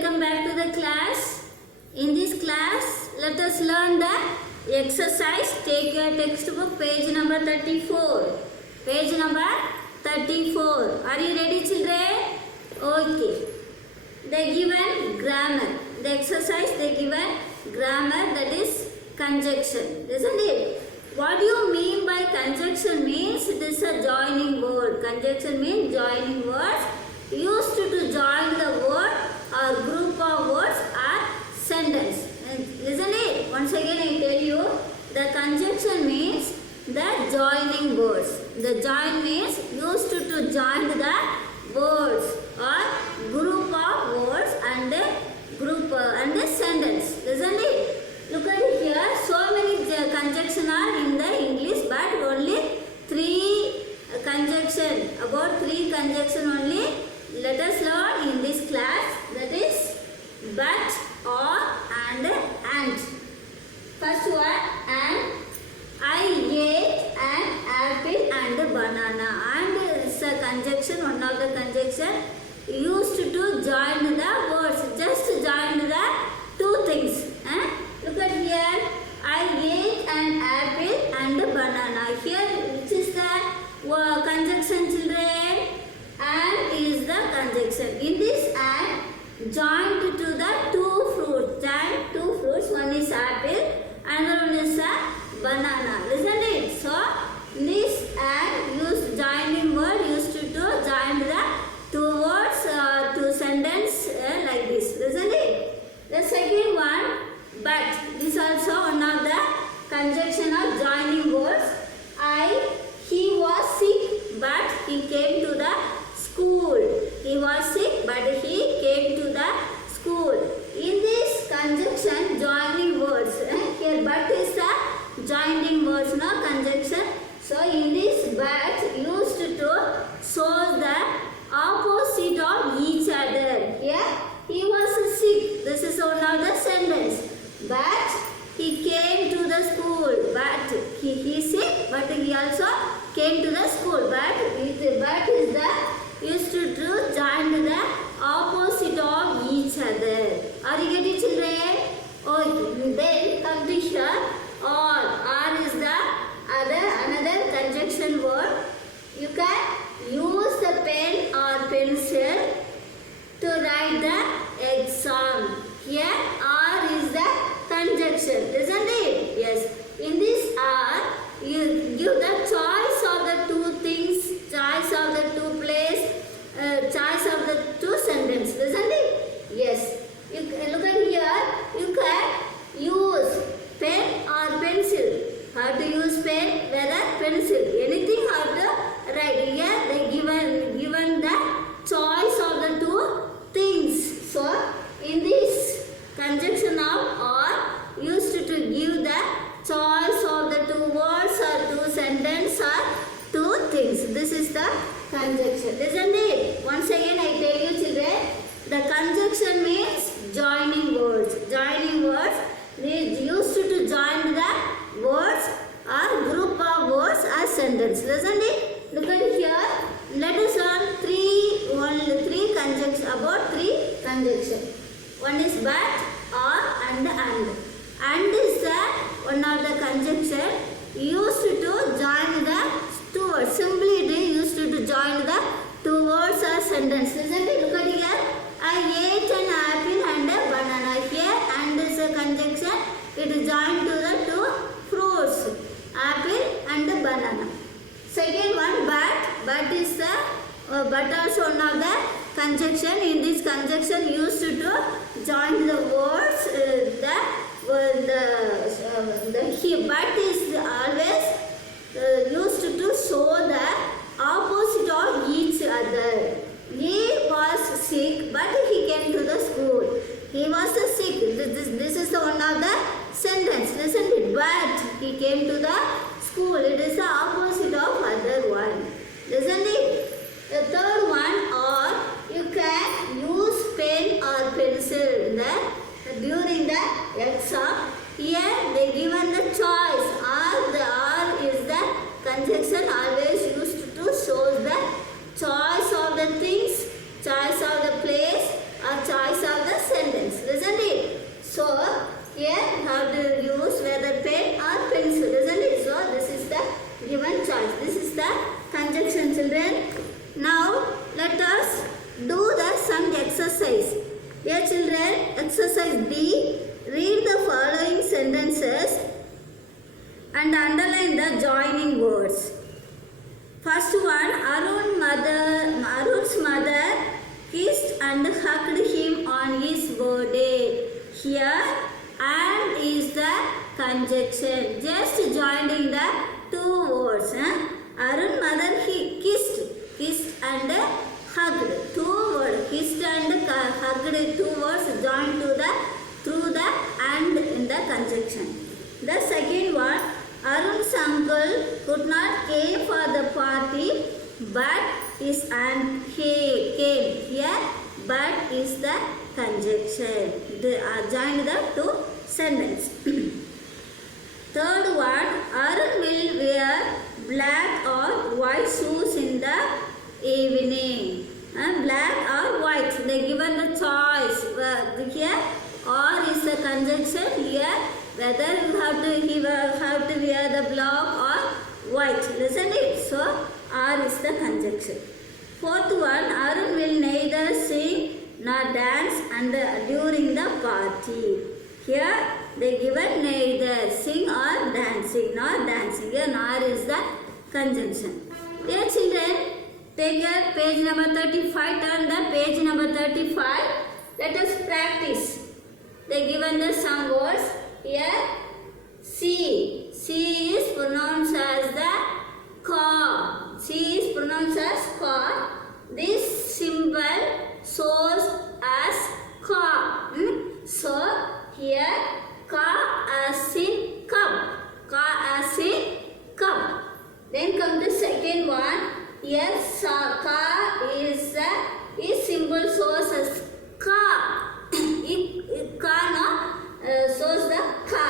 welcome back to the class. In this class, let us learn the exercise. Take your textbook, page number 34. Page number 34. Are you ready, children? Okay. They given grammar. The exercise they given grammar, that is conjunction, isn't it? What do you mean by conjunction? Means it is a joining word. Conjunction means joining words used to join the word or group of words or sentence. And listen it. Once again I tell you, the conjunction means the joining words. The join means used to join the words or group of words and the group and the sentence. Listen it. Look at it here. So many conjunction are in the English, but only three conjunction. About three conjunction only. Let us learn in this class. That is but, or, and. First one, and. I ate an apple and a banana. And is a conjunction. One of the conjunction used to join the words. Just join the two things. Look at here. I ate an apple and a banana. Here, which is the conjunction, children? And is the conjunction. In this and, joined to the two fruits. Joined two fruits. One is apple, another one is a banana. Listen it. So, this and used joining word used to join the two words, two sentence like this. Listen it. The second one, but. This also one of the conjunction of joining words. He was sick, but he came to the school. He was sick, but he came to the school. In this conjunction, joining words. Here, but is the joining words, no conjunction. So, in this but used to show the opposite of each other. Here, he was sick. This is one of the sentence. But he came to the school. But he sick, but he also came to the school. But is the used to join the opposite of each other. Are you getting, children? Okay. Then come to here. Or is the another conjunction word. You can use the pen or pencil to write the exam. Here or is the conjunction, isn't it? Yes. In this R, you give the choice of the two things, choice of the two place, choice of the two sentences, isn't it? Yes. You look at here, you can use pen or pencil. How to use pen, whether pencil, anything how to write. Here they given the choice of the two things. So in this conjunction of or used to give the choice of the two words or two sentences or two things. This is the conjunction, isn't it? Once again I tell you, children, the conjunction means joining words. Joining words is used to join the words or group of words or sentence, isn't it? Look at here. Let us learn three conjunction, about three conjunction. One is but, or, and. And is the one of the conjunction used to join the two words. Simply it is used to join the two words or sentence. Isn't it? Look at here. I ate an apple and a banana. Here and is a conjunction. It is joined to the two fruits. Apple and a banana. Second one, but is the but also one of the conjunction. In this conjunction used to join the words he, but is always used to show the opposite of each other. He was sick, but he came to the school. He was sick. This is the one of the sentence. Listen to it. But he came to the school. It is the opposite of other one. Listen it. The third one, or you can use pen or pencil during the exam. Here they given the choice. Or is the conjunction always used to show the choice of the things, choice of the place, or choice of the exercise D. Read the following sentences and underline the joining words. First one, Arun's mother kissed and hugged him on his birthday. Here, and is the conjunction. Just joining the two words. Arun mother he kissed and hugged. Two words, kissed and hugged. Two words joined through the and in the conjunction. The second one, Arun's uncle could not came for the party, but his aunt came. Here, but is the conjunction. Join the two sentences. Third one, Arun will wear black or white shoes in the evening. Black or white. They given the choice. Here, or is the conjunction. Here, whether he will have to wear the black or white. Listen it. So, R is the conjunction. Fourth one, Arun will neither sing nor dance and during the party. Here, they given neither sing or dancing, nor dancing. Here, nor is the conjunction. Dear children, take your page number 35, turn the page number 35. Let us practice. They given the some words. Here, C. C is pronounced as the ka. C is pronounced as ka. This symbol shows as ka. So, here, ka as in cup. Ka as in cup. Then come the second one. Here, ka is symbol shows as ka. Ka shows the ka.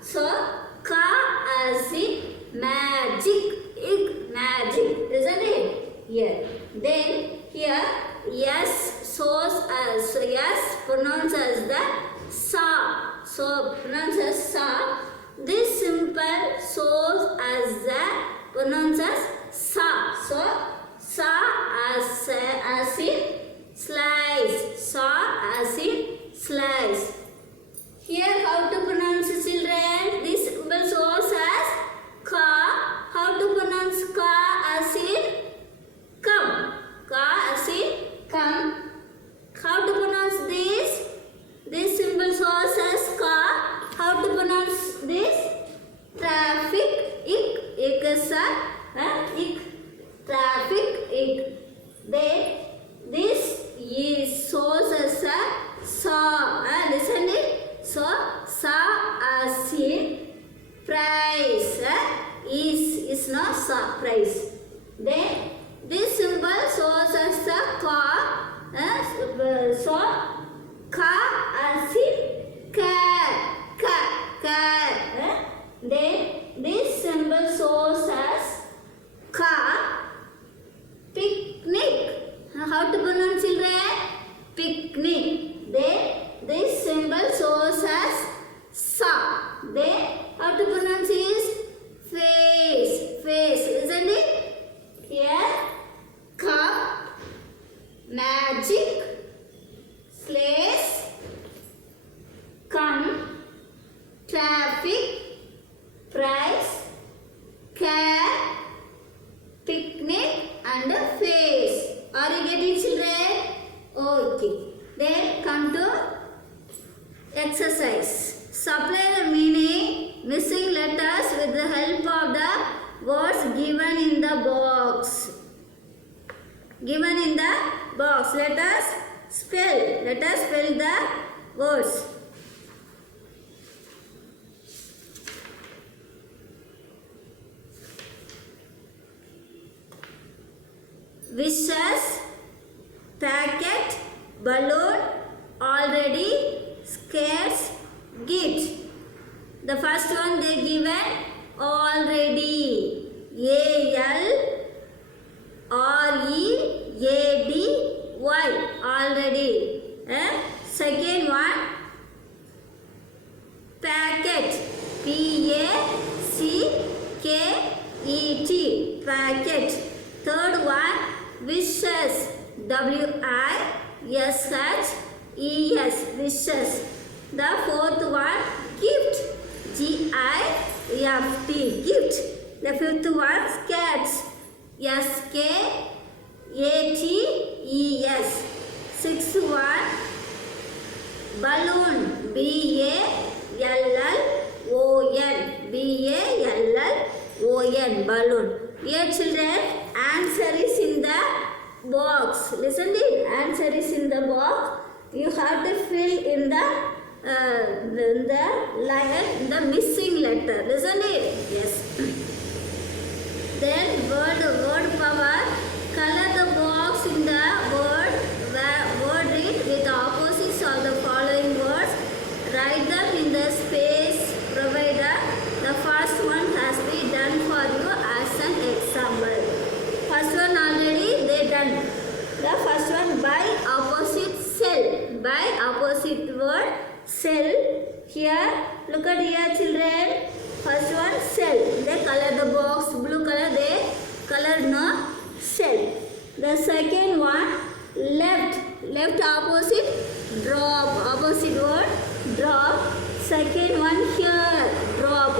So, ka as in magic. Magic. Isn't it? Here. Then, here, yes shows as, so yes pronounced as the sa. So, pronounced as sa. This symbol shows as the, pronounced as sa. So, sa as in slice. Sa as in slice. Here, how to pronounce children? This symbol shows as ka. How to pronounce ka as in come? Ka as in come. How to pronounce this? This symbol shows as ka. How to pronounce this? Traffic. Ik is ik. Traffic. Ik. Then this is shows as a sa. Listen it. So sa as in price. Is not surprise. Then this symbol shows us the ka. So ka as in cat. Cat. Then this symbol shows us ka. Picnic. How to pronounce children? Picnic. Then this symbol shows us sa. Then how to pronounce is face. Face, isn't it? Here, cup, magic, slash, come, traffic, price, cat, picnic and face. Are you getting children? Okay. Then come to exercise. Supply the meaning missing letters with the help of the words given in the box. Given in the box. Let us spell the words. Wishes, packet, balloon, already, scarce, gift. The first one they given already. A-L-R-E-A-D-Y. Already. Second one packet. P-A-C-K-E-T. Packet. Third one wishes. W-I-S-H E-S, wishes. The fourth one, gift. G-I-F-T, gift. The fifth one, cats. S-K-A-T-E-S. Sixth one, balloon. B-A-L-L-O-N. B-A-L-L-O-N, balloon. Here children, answer is in the box. Listen it. Answer is in the box. You have to fill in the line, the missing letter. Listen it. Yes. Then word power. Color the box in the word read with opposites of the following words. Write them in the space provided. The first one has been done for you as an example. First one already they done. The first one by opposite cell. By opposite word cell. Here, look at here children. First one cell. They color the box blue color. They color no cell. The second one left. Left opposite drop. Opposite word drop. Second one here drop.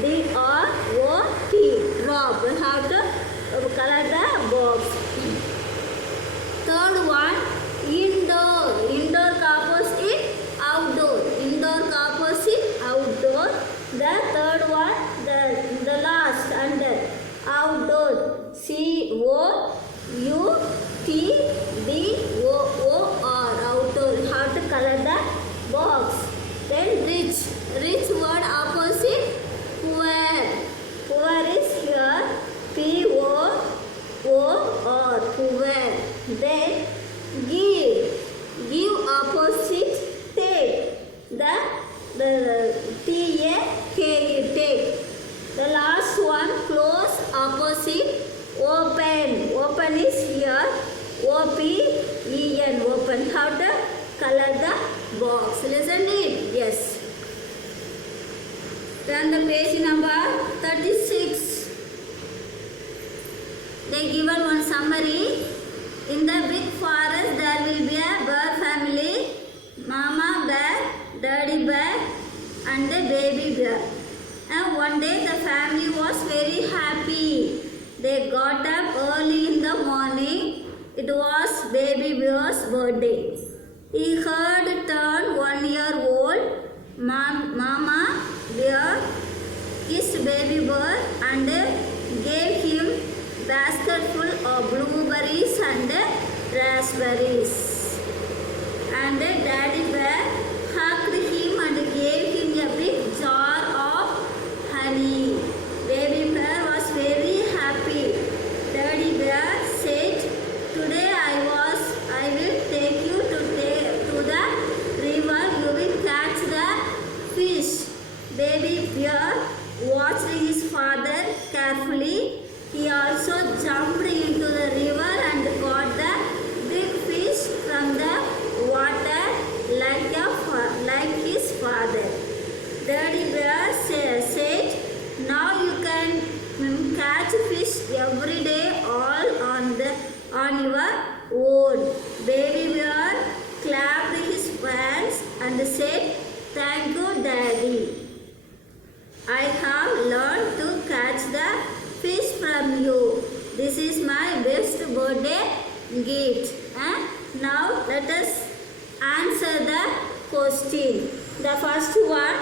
D-R-O-P. Drop. We have to color the box. Third one indoor. Indoor opposite outdoor. Indoor opposite outdoor. The third one the last under outdoor. C-O-U-T-D-O-O-R. Outdoor. You have to color the box. Then rich. Rich word opposite poor. Poor is here. P-O-O-R. Poor. Then give. Give opposite take. The T-A-K-E. Take. The last one close opposite open. Open is here. O-P-E-N. Open. How to color the box. Listen it. Yes. Turn the page number 36. They given one summary. In the big forest there will be a bear family. Mama bear, daddy bear and a baby bear. And one day the family was very happy. They got up early in the morning. It was baby bear's birthday. He heard turn 1 year old. Mama bear kissed baby bear and gave him basket full of blueberries and raspberries. And daddy bear hugged him and gave him a big jar of honey. Baby bear was very happy. Daddy bear said, "Today I will take you to the river. You will catch the fish." Baby bear watched his father carefully. He also jumped into the river and caught the big fish from the water like his father. Daddy bear said, "Now you can catch fish every day all on your own." Baby bear clapped his hands and said, "Thank you, Daddy. I have learned to catch the fish from you. This is my best birthday gift." Now let us answer the question. The first one,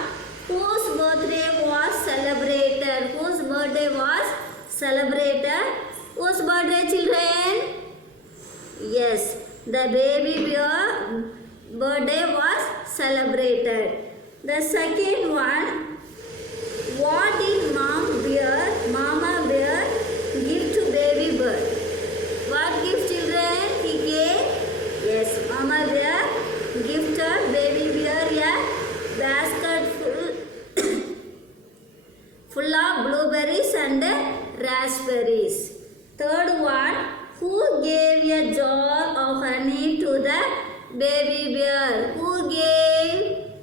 whose birthday was celebrated? Whose birthday was celebrated? Whose birthday, children? Yes, the baby bear birthday was celebrated. The second one, what did Mama bear give to baby bear? What gift, children, he gave? Yes, Mama bear gifted baby bear a basket full of blueberries and raspberries. Third one, who gave a jar of honey to the baby bear? Who gave?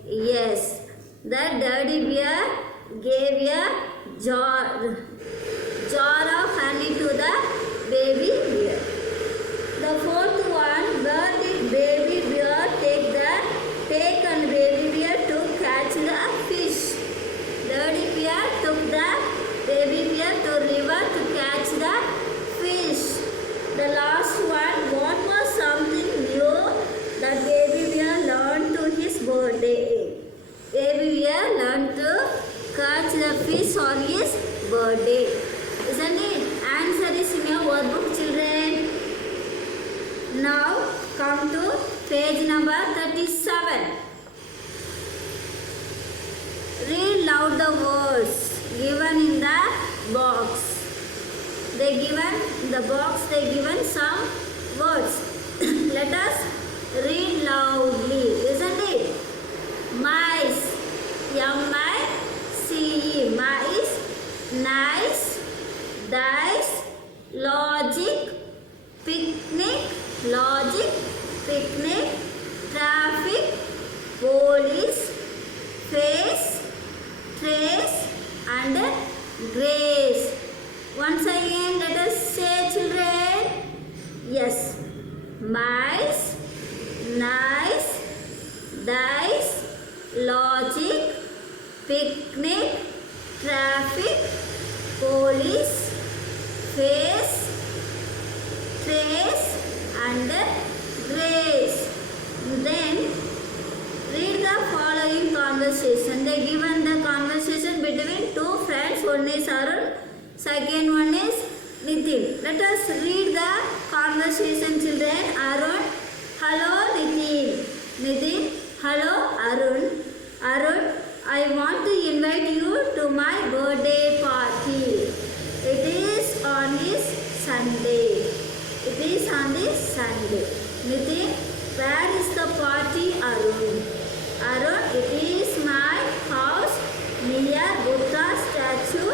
Yes, the daddy bear gave a jar of honey to the baby bear. The fourth one, where did baby bear take the the words given in the box. They given some words. Let us read loudly. Listen it. Mice. M-I-C-E. Mice. Nice. Dice. Logic. Picnic. Logic. Picnic. Traffic. Police. Face. Trace. And grace. Once again, let us say, children. Yes. Mice, nice, dice, logic, picnic, traffic, police, face, trace, and grace. Then read the following conversation. They given the conversation between two friends. One is Arun, second one is Nitin. Let us read the conversation, children. Arun, hello Nitin. Nitin, hello Arun. Arun, I want to invite you to my birthday party. It is on this Sunday. It is on this Sunday. Nitin, where is the party, Arun? Arun, it is my house near Buddha statue,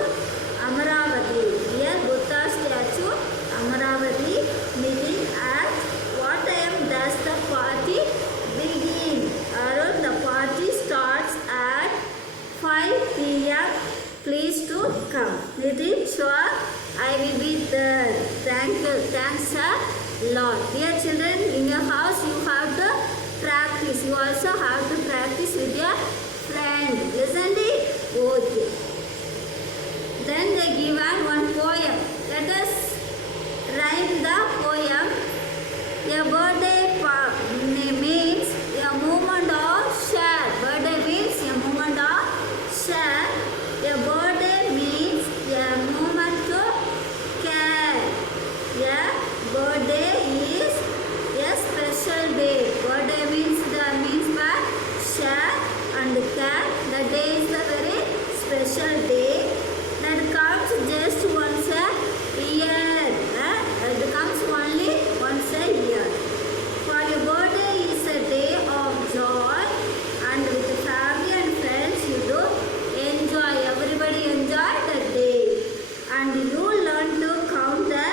Amaravati. Near Buddha statue, Amaravati. Nitin, at what time does the party begin? Arun, the party starts at 5 p.m. Please to come. Nitin, sure, I will be there. Thank you. Thanks a lot. Dear children, in your house you have to practice. You also have to practice with your friend. Listen it? Okay. Then they give one poem. Let us write the poem. A birthday means a moment of share. Birthday means a moment of share. A birthday means a moment to care. A birthday is a special day. Birthday means by share and care. The day is a very special day that comes just once a year. It comes only once a year. For your birthday is a day of joy, and with the family and friends you do enjoy. Everybody enjoy the day, and you learn to count the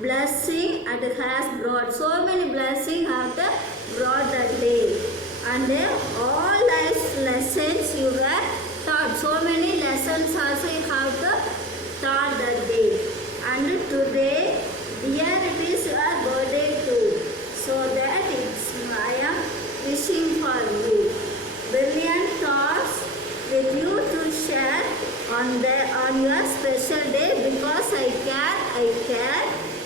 blessing it has brought. So many blessings have brought that day, and all life lessons you were taught. So many lessons also you have taught that day. And today, dear, it is your birthday too. So that I am wishing for you brilliant thoughts with you to share on your special day, because I care.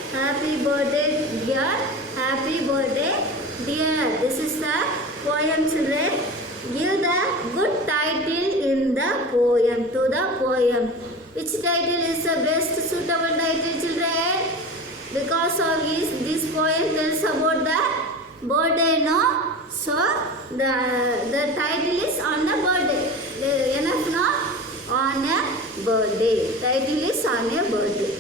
Happy birthday, dear. Happy birthday, dear. This is the poem, children. Give the good title in the poem to the poem. Which title is the best suitable title, children? Because of this poem tells about the birthday, no? So the title is on the birthday. Enough, no? On a birthday. Title is on a birthday.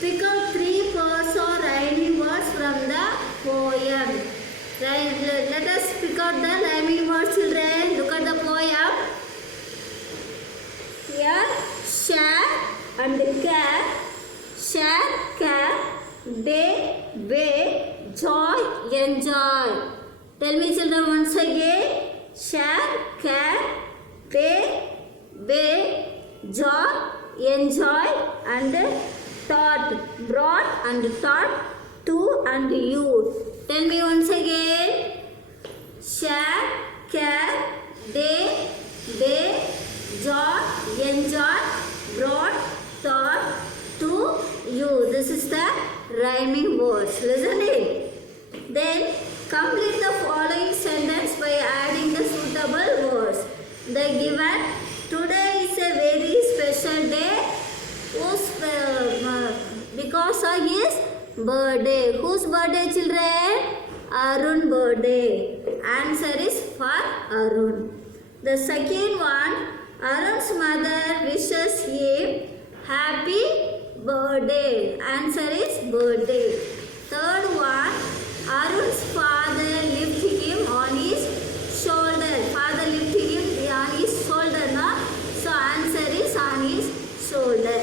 Pick up 3 words or rhyming words from the poem. Let us pick out the rhyming words, children. Look at the poem. Here, share and care. Share, care, day, way, joy, enjoy. Tell me, children, once again. Share, care, day, way, joy, enjoy, and thought, brought and thought to and you. Tell me once again. Share, care, day, way, joy, enjoy, brought, thought to you. This is the rhyming words. Listen it. Then complete the following sentence by adding the suitable words. The given, today is a very special day. Because of his birthday. Whose birthday, children? Arun birthday. Answer is for Arun. The second one, Arun's mother wishes him happy birthday. Answer is birthday. Third one, Arun's father lifted him on his shoulder. Father lifted him on his shoulder, no? So answer is on his shoulder.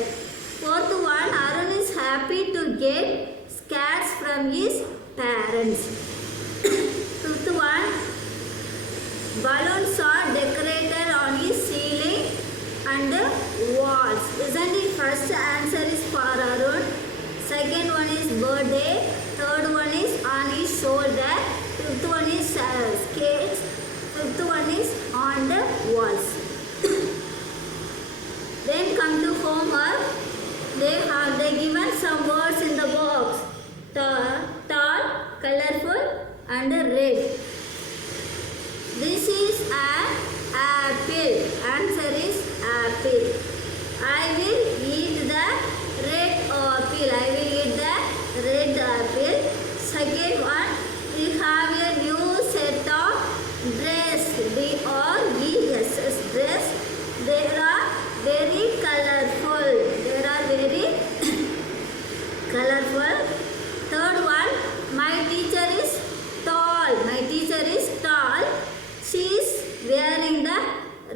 Fourth one, Arun is happy to get scats from his parents. Fifth one, balloons are decorated on his ceiling and walls. Isn't it? First answer is for Arun. Second one is birthday. Third one is on his shoulder. Fifth one is skates. Fifth one is on the walls. Then come to homework. They given some words in the box. Tall, colorful and red. This is an apple. Answer is apple. I will eat the red apple. I will eat the red apple. Second one, we have a new set of dress. D-R-E-S-S dress. They are very colorful. They are very colorful. Third one, my teacher is tall. My teacher is tall. She is wearing the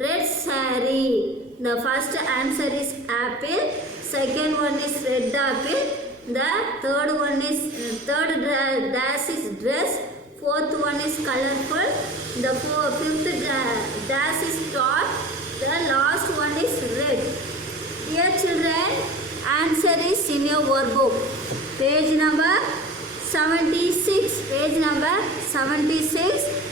red saree. The first answer is apple. Second one is red apple. The third one is dash is dress. Fourth one is colorful. The fifth dash is tall. The last one is red. Dear children, answer is in your workbook. Page number 76. Page number 76.